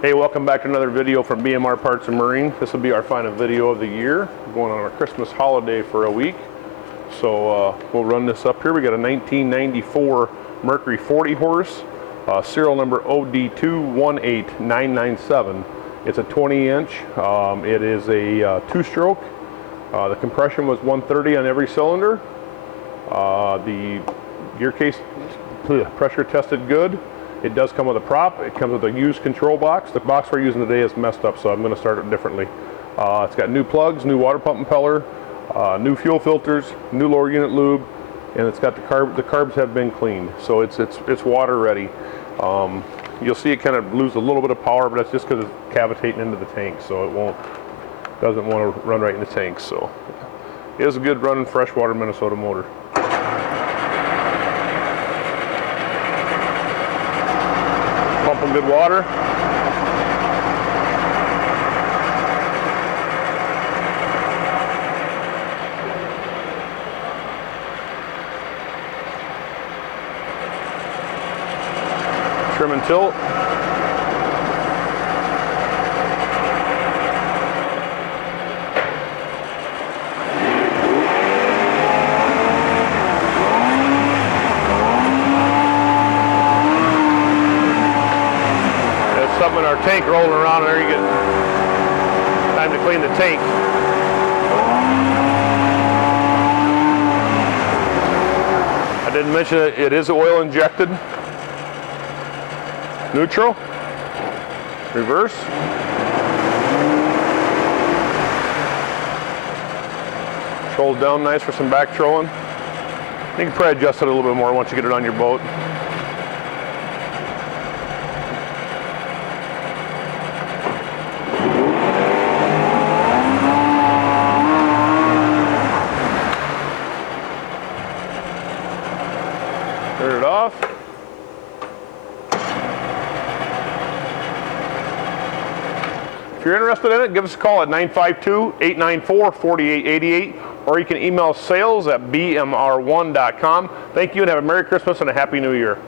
Hey, welcome back to another video from BMR Parts and Marine. This will be our final video of the year. We're going on our Christmas holiday for a week. So we'll run this up here. We got a 1994 Mercury 40 horse, serial number OD218997. It's a 20 inch. It is a two-stroke. The compression was 130 on every cylinder. The gear case pressure tested good. It does come with a prop. It comes with a used control box. The box we're using today is messed up, so I'm going to start it differently. It's got new plugs, new water pump impeller, new fuel filters, new lower unit lube, and it's got the carbs have been cleaned, so it's water ready. You'll see it kind of lose a little bit of power, but that's just because it's cavitating into the tank, so it doesn't want to run right in the tank. So it is a good running freshwater Minnesota motor. Pumping good water. Trim and tilt. Something in our tank rolling around there. You get time to clean the tank. I didn't mention it is oil injected. Neutral, reverse. Controls down nice for some back trolling. You can probably adjust it a little bit more once you get it on your boat. Turn it off. If you're interested in it, give us a call at 952-894-4888, or you can email sales@bmr1.com. Thank you and have a Merry Christmas and a Happy New Year.